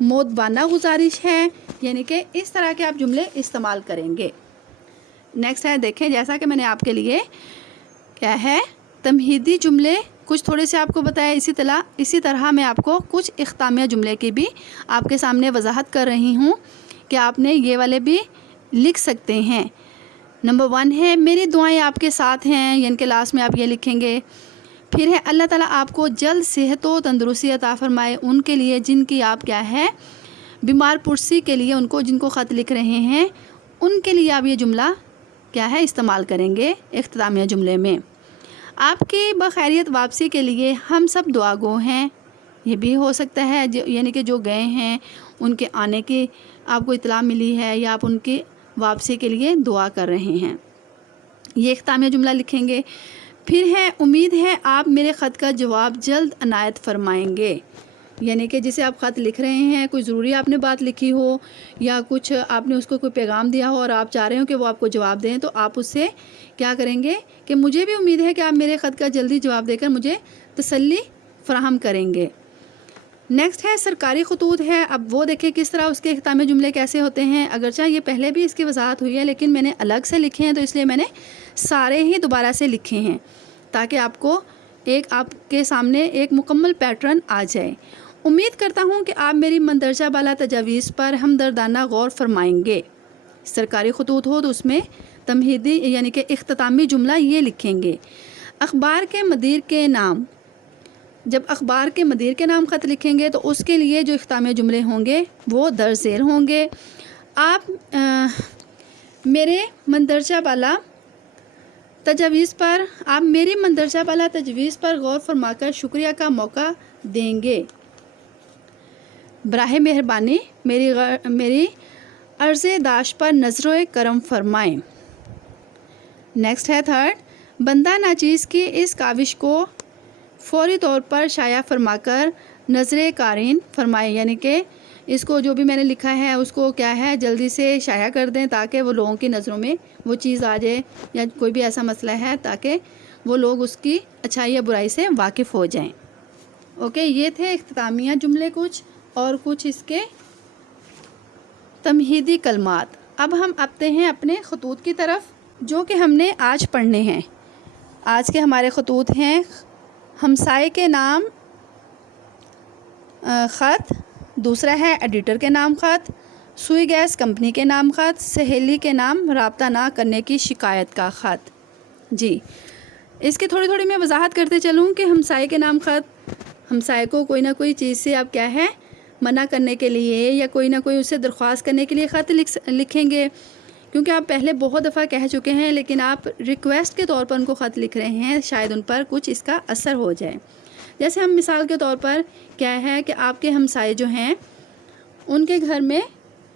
مودبانہ گزارش ہے، یعنی کہ اس طرح کے آپ جملے استعمال کریں گے۔ نیکسٹ ہے، دیکھیں جیسا کہ میں نے آپ کے لیے کیا ہے تمہیدی جملے کچھ تھوڑے سے آپ کو بتایا، اسی طرح میں آپ کو کچھ اختتامیہ جملے کی بھی آپ کے سامنے وضاحت کر رہی ہوں کہ آپ نے یہ والے بھی لکھ سکتے ہیں۔ نمبر 1 ہے میری دعائیں آپ کے ساتھ ہیں، یعنی کہ لاسٹ میں آپ یہ لکھیں گے۔ پھر ہے اللہ تعالیٰ آپ کو جلد صحت و تندرستی عطا فرمائے ان کے لیے جن کی آپ کیا ہے بیمار پرسی کے لیے جن کو خط لکھ رہے ہیں، ان کے لیے آپ یہ جملہ کیا ہے استعمال کریں گے اختتامیہ جملے میں۔ آپ کی بخیریت واپسی کے لیے ہم سب دعا گو ہیں، یہ بھی ہو سکتا ہے یعنی کہ جو گئے ہیں ان کے آنے کی آپ کو اطلاع ملی ہے یا آپ ان کی واپسی کے لیے دعا کر رہے ہیں، یہ اختتامیہ جملہ لکھیں گے۔ پھر ہے امید ہے آپ میرے خط کا جواب جلد عنایت فرمائیں گے، یعنی کہ جسے آپ خط لکھ رہے ہیں کوئی ضروری آپ نے بات لکھی ہو یا کچھ آپ نے اس کو کوئی پیغام دیا ہو اور آپ چاہ رہے ہو کہ وہ آپ کو جواب دیں، تو آپ اس سے کیا کریں گے کہ مجھے بھی امید ہے کہ آپ میرے خط کا جلدی جواب دے کر مجھے تسلی فراہم کریں گے۔ نیکسٹ ہے سرکاری خطوط ہے، اب وہ دیکھیں کس طرح اس کے اختتامیہ جملے کیسے ہوتے ہیں۔ اگرچہ یہ پہلے بھی اس کی وضاحت ہوئی ہے لیکن میں نے الگ سے لکھے ہیں، تو اس لیے میں نے سارے ہی دوبارہ سے لکھے ہیں تاکہ آپ کو آپ کے سامنے ایک مکمل پیٹرن آ جائے۔ امید کرتا ہوں کہ آپ میری مندرجہ بالا تجاویز پر ہمدردانہ غور فرمائیں گے۔ سرکاری خطوط ہو تو اس میں تمہیدی یعنی کہ اختتامی جملہ یہ لکھیں گے۔ اخبار کے مدیر کے نام، جب اخبار کے مدیر کے نام خط لکھیں گے تو اس کے لیے جو اختتامیہ جملے ہوں گے وہ درج ذیل ہوں گے۔ آپ میرے مندرجہ بالا تجاویز پر غور فرما کر شکریہ کا موقع دیں گے۔ براہ مہربانی میری عرض داشت پر نظر کرم فرمائیں۔ نیکسٹ ہے 3 بندہ ناچیز کی اس کاوش کو فوری طور پر شائع فرما کر نظر قارئین فرمائیں، یعنی کہ اس کو جو بھی میں نے لکھا ہے اس کو کیا ہے جلدی سے شائع کر دیں تاکہ وہ لوگوں کی نظروں میں وہ چیز آ جائے، یا کوئی بھی ایسا مسئلہ ہے تاکہ وہ لوگ اس کی اچھائی یا برائی سے واقف ہو جائیں۔ اوکے، یہ تھے اختتامیہ جملے کچھ اور کچھ اس کے تمہیدی کلمات۔ اب ہم آتے ہیں اپنے خطوط کی طرف جو کہ ہم نے آج پڑھنے ہیں۔ آج کے ہمارے خطوط ہیں ہمسائے کے نام خط، دوسرا ہے ایڈیٹر کے نام خط، سوئی گیس کمپنی کے نام خط، سہیلی کے نام رابطہ نہ کرنے کی شکایت کا خط۔ جی، اس کی تھوڑی میں وضاحت کرتے چلوں کہ ہمسائے کے نام خط، ہمسائے کو کوئی نہ کوئی چیز سے آپ کیا ہے منع کرنے کے لیے یا کوئی نہ کوئی اسے درخواست کرنے کے لیے خط لکھیں گے، کیونکہ آپ پہلے بہت دفعہ کہہ چکے ہیں لیکن آپ ریکویسٹ کے طور پر ان کو خط لکھ رہے ہیں، شاید ان پر کچھ اس کا اثر ہو جائے۔ جیسے ہم مثال کے طور پر کیا ہے کہ آپ کے ہمسائے جو ہیں ان کے گھر میں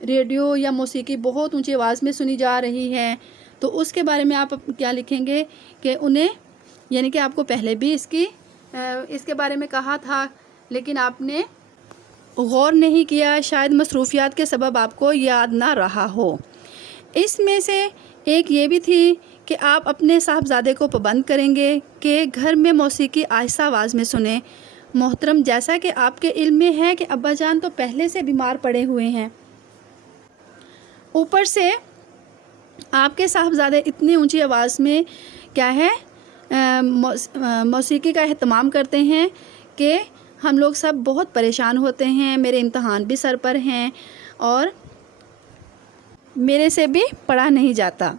ریڈیو یا موسیقی بہت اونچی آواز میں سنی جا رہی ہے، تو اس کے بارے میں آپ کیا لکھیں گے کہ انہیں یعنی کہ آپ کو پہلے بھی اس کے بارے میں کہا تھا لیکن آپ نے غور نہیں کیا، شاید مصروفیات کے سبب آپ کو یاد نہ رہا ہو۔ اس میں سے ایک یہ بھی تھی کہ آپ اپنے صاحبزادے کو پابند کریں گے کہ گھر میں موسیقی آہستہ آواز میں سنیں۔ محترم، جیسا کہ آپ کے علم میں ہے کہ ابا جان تو پہلے سے بیمار پڑے ہوئے ہیں، اوپر سے آپ کے صاحبزادے اتنی اونچی آواز میں کیا ہے موسیقی کا اہتمام کرتے ہیں کہ ہم لوگ سب بہت پریشان ہوتے ہیں، میرے امتحان بھی سر پر ہیں اور میرے سے بھی پڑھا نہیں جاتا۔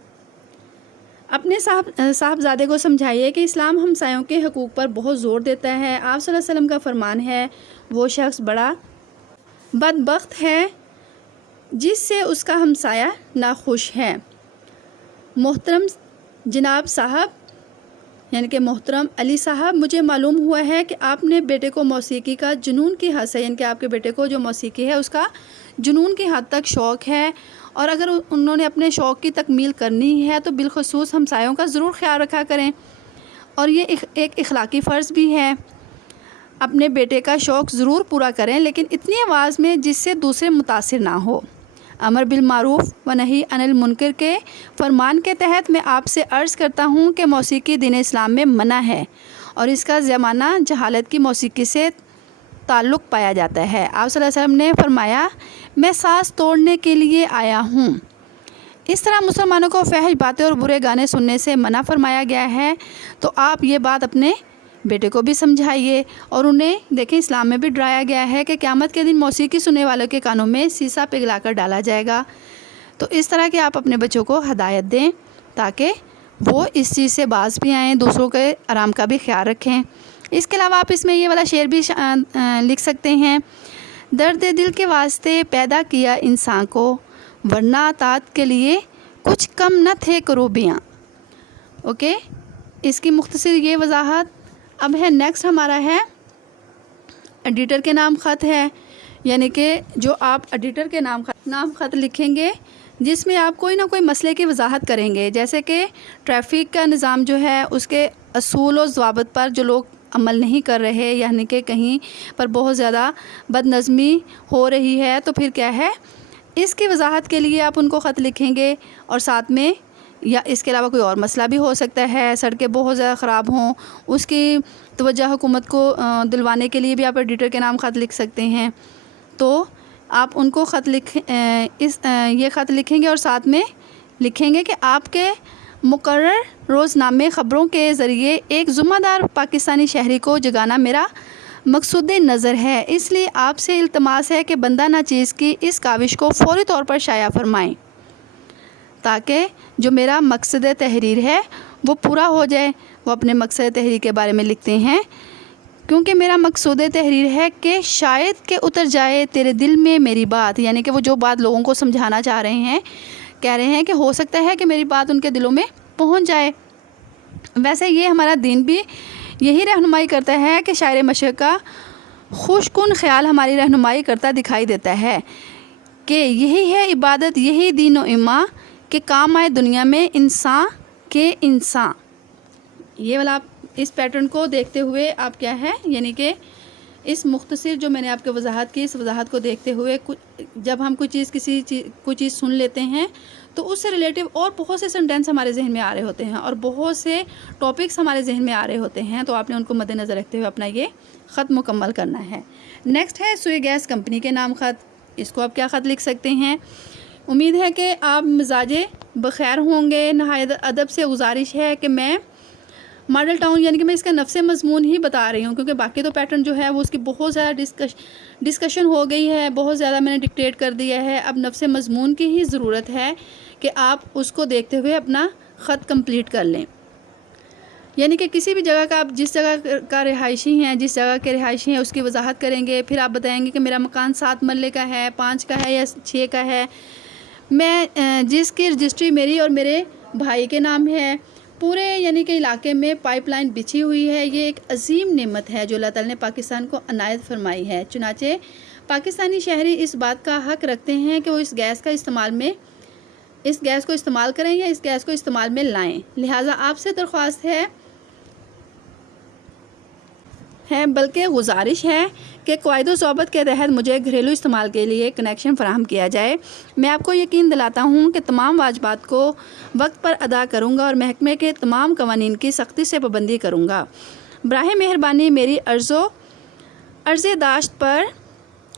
اپنے صاحبزادے کو سمجھائیے کہ اسلام ہمسایوں کے حقوق پر بہت زور دیتا ہے۔ آپ صلی اللہ علیہ وسلم کا فرمان ہے وہ شخص بڑا بدبخت ہے جس سے اس کا ہمسایہ ناخوش ہے۔ محترم جناب صاحب یعنی کہ محترم علی صاحب، مجھے معلوم ہوا ہے کہ آپ نے بیٹے کو موسیقی کا جنون کی حد سے، یعنی کہ آپ کے بیٹے کو جو موسیقی ہے اس کا جنون کی حد تک شوق ہے، اور اگر انہوں نے اپنے شوق کی تکمیل کرنی ہے تو بالخصوص ہمسایوں کا ضرور خیال رکھا کریں، اور یہ ایک اخلاقی فرض بھی ہے۔ اپنے بیٹے کا شوق ضرور پورا کریں لیکن اتنی آواز میں جس سے دوسرے متاثر نہ ہو۔ امر بالمعروف و نہی عن المنکر کے فرمان کے تحت میں آپ سے عرض کرتا ہوں کہ موسیقی دین اسلام میں منع ہے اور اس کا زمانہ جہالت کی موسیقی سے تعلق پایا جاتا ہے۔ آپ صلی اللہ علیہ وسلم نے فرمایا میں سانس توڑنے کے لیے آیا ہوں۔ اس طرح مسلمانوں کو فحش باتیں اور برے گانے سننے سے منع فرمایا گیا ہے، تو آپ یہ بات اپنے بیٹے کو بھی سمجھائیے، اور انہیں دیکھیں اسلام میں بھی ڈرایا گیا ہے کہ قیامت کے دن موسیقی سننے والوں کے کانوں میں سیسا پگھلا کر ڈالا جائے گا۔ تو اس طرح کے آپ اپنے بچوں کو ہدایت دیں تاکہ وہ اس چیز سے باز بھی آئیں، دوسروں کے آرام کا بھی خیال رکھیں۔ اس کے علاوہ آپ اس میں یہ والا شعر بھی لکھ سکتے ہیں، درد دل کے واسطے پیدا کیا انسان کو، ورنہ اطاعت کے لیے کچھ کم نہ تھے کروبیاں۔ اوکے، اس کی مختصر یہ وضاحت۔ اب ہے نیکسٹ ہمارا ہے ایڈیٹر کے نام خط ہے، یعنی کہ جو آپ ایڈیٹر کے نام خط لکھیں گے جس میں آپ کوئی نہ کوئی مسئلے کی وضاحت کریں گے، جیسے کہ ٹریفک کا نظام جو ہے اس کے اصول و ضوابط پر جو لوگ عمل نہیں کر رہے، یعنی کہ کہیں پر بہت زیادہ بد نظمی ہو رہی ہے، تو پھر کیا ہے اس کی وضاحت کے لیے آپ ان کو خط لکھیں گے، اور ساتھ میں یا اس کے علاوہ کوئی اور مسئلہ بھی ہو سکتا ہے، سڑکیں بہت زیادہ خراب ہوں، اس کی توجہ حکومت کو دلوانے کے لیے بھی آپ ایڈیٹر کے نام خط لکھ سکتے ہیں۔ تو آپ ان کو یہ خط لکھیں گے، اور ساتھ میں لکھیں گے کہ آپ کے مقرر روزنامے خبروں کے ذریعے ایک ذمہ دار پاکستانی شہری کو جگانا میرا مقصود نظر ہے، اس لیے آپ سے التماس ہے کہ بندہ ناچیز کی اس کاوش کو فوری طور پر شائع فرمائیں تاکہ جو میرا مقصد تحریر ہے وہ پورا ہو جائے۔ وہ اپنے مقصد تحریر کے بارے میں لکھتے ہیں، کیونکہ میرا مقصود تحریر ہے کہ شاید کہ اتر جائے تیرے دل میں میری بات، یعنی کہ وہ جو بات لوگوں کو سمجھانا چاہ رہے ہیں، کہہ رہے ہیں کہ ہو سکتا ہے کہ میری بات ان کے دلوں میں پہنچ جائے۔ ویسے یہ ہمارا دین بھی یہی رہنمائی کرتا ہے کہ شاعر مشرق کا خوش کن خیال ہماری رہنمائی کرتا دکھائی دیتا ہے کہ یہی ہے عبادت، یہی دین و ایمان کہ کام آئے دنیا میں انسان کے انسان۔ یہ والا آپ اس پیٹرن کو دیکھتے ہوئے آپ کیا ہے، یعنی کہ اس مختصر جو میں نے آپ کے وضاحت کی، اس وضاحت کو دیکھتے ہوئے جب ہم کوئی چیز سن لیتے ہیں تو اس سے ریلیٹیو اور بہت سے سینٹینس ہمارے ذہن میں آ رہے ہوتے ہیں، اور بہت سے ٹاپکس ہمارے ذہن میں آ رہے ہوتے ہیں، تو آپ نے ان کو مد نظر رکھتے ہوئے اپنا یہ خط مکمل کرنا ہے۔ نیکسٹ ہے سوئی گیس کمپنی کے نام خط۔ اس کو آپ کیا خط لکھ سکتے ہیں؟ امید ہے کہ آپ مزاج بخیر ہوں گے۔ نہایت ادب سے گزارش ہے کہ میں ماڈل ٹاؤن، یعنی کہ میں اس کا نفس مضمون ہی بتا رہی ہوں، کیونکہ باقی تو پیٹرن جو ہے وہ اس کی بہت زیادہ ڈسکشن ہو گئی ہے، بہت زیادہ میں نے ڈکٹیٹ کر دیا ہے۔ اب نفس مضمون کی ہی ضرورت ہے کہ آپ اس کو دیکھتے ہوئے اپنا خط کمپلیٹ کر لیں، یعنی کہ کسی بھی جگہ کا آپ جس جگہ کا رہائشی ہیں، جس جگہ کے رہائشی ہیں اس کی وضاحت کریں گے، پھر آپ بتائیں گے کہ میرا مکان 7 مرلے کا ہے، 5 کا ہے یا 6 کا ہے، میں جس کی رجسٹری میری اور میرے بھائی کے نام ہے، پورے یعنی کہ علاقے میں پائپ لائن بچھی ہوئی ہے۔ یہ ایک عظیم نعمت ہے جو اللہ تعالیٰ نے پاکستان کو عنایت فرمائی ہے، چنانچہ پاکستانی شہری اس بات کا حق رکھتے ہیں کہ وہ اس گیس کو استعمال کریں یا اس گیس کو استعمال میں لائیں۔ لہٰذا آپ سے درخواست ہے بلکہ گزارش ہے کہ قواعد و ضوابط کے تحت مجھے گھریلو استعمال کے لیے کنیکشن فراہم کیا جائے۔ میں آپ کو یقین دلاتا ہوں کہ تمام واجبات کو وقت پر ادا کروں گا اور محکمے کے تمام قوانین کی سختی سے پابندی کروں گا۔ براہ مہربانی میری عرض داشت پر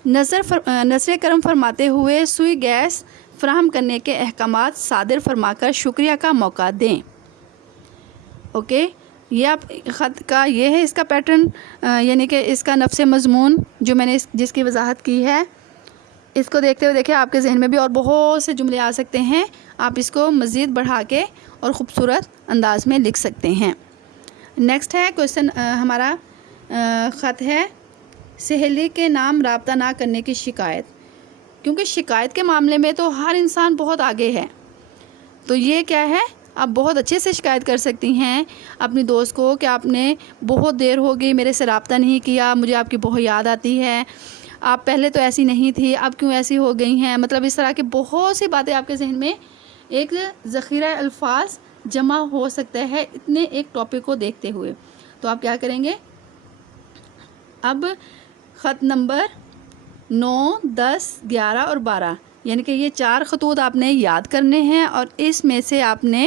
نظر کرم فرماتے ہوئے سوئی گیس فراہم کرنے کے احکامات صادر فرما کر شکریہ کا موقع دیں۔ اوکے، یہ آپ خط کا یہ ہے اس کا پیٹرن، یعنی کہ اس کا نفس مضمون جو میں نے جس کی وضاحت کی ہے، اس کو دیکھتے ہوئے دیکھیں آپ کے ذہن میں بھی اور بہت سے جملے آ سکتے ہیں، آپ اس کو مزید بڑھا کے اور خوبصورت انداز میں لکھ سکتے ہیں۔ نیکسٹ ہے کوشچن، ہمارا خط ہے سہیلی کے نام رابطہ نہ کرنے کی شکایت، کیونکہ شکایت کے معاملے میں تو ہر انسان بہت آگے ہے، تو یہ کیا ہے، آپ بہت اچھے سے شکایت کر سکتی ہیں اپنی دوست کو کہ آپ نے بہت دیر ہو گئی میرے سے رابطہ نہیں کیا، مجھے آپ کی بہت یاد آتی ہے، آپ پہلے تو ایسی نہیں تھی، اب کیوں ایسی ہو گئی ہیں، مطلب اس طرح کی بہت سی باتیں آپ کے ذہن میں ایک ذخیرہ الفاظ جمع ہو سکتا ہے اتنے ایک ٹاپک کو دیکھتے ہوئے۔ تو آپ کیا کریں گے، اب خط نمبر 9، 10، 11 اور 12 یعنی کہ یہ 4 خطوط آپ نے یاد کرنے ہیں، اور اس میں سے آپ نے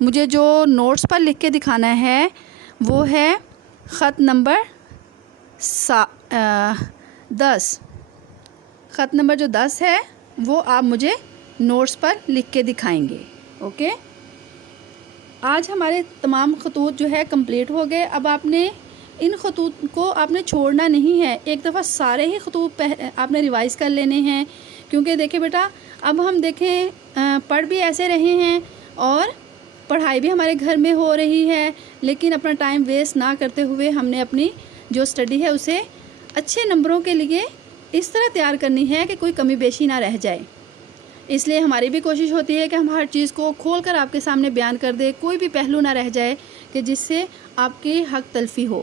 مجھے جو نوٹس پر لکھ کے دکھانا ہے وہ ہے خط نمبر 10 خط نمبر جو 10 ہے وہ آپ مجھے نوٹس پر لکھ کے دکھائیں گے. اوکے, آج ہمارے تمام خطوط جو ہے کمپلیٹ ہو گئے. اب آپ نے ان خطوط کو آپ نے چھوڑنا نہیں ہے, ایک دفعہ سارے ہی خطوط آپ نے ریوائز کر لینے ہیں. کیونکہ دیکھیں بیٹا, اب ہم دیکھیں پڑھ بھی ایسے رہے ہیں اور پڑھائی بھی ہمارے گھر میں ہو رہی ہے, لیکن اپنا ٹائم ویسٹ نہ کرتے ہوئے ہم نے اپنی جو اسٹڈی ہے اسے اچھے نمبروں کے لیے اس طرح تیار کرنی ہے کہ کوئی کمی بیشی نہ رہ جائے. اس لیے ہماری بھی کوشش ہوتی ہے کہ ہم ہر چیز کو کھول کر آپ کے سامنے بیان کر دیں, کوئی بھی پہلو نہ رہ جائے کہ جس سے آپ کی حق تلفی ہو.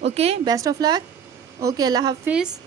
Okay, best of luck. Okay, Allah حافظ.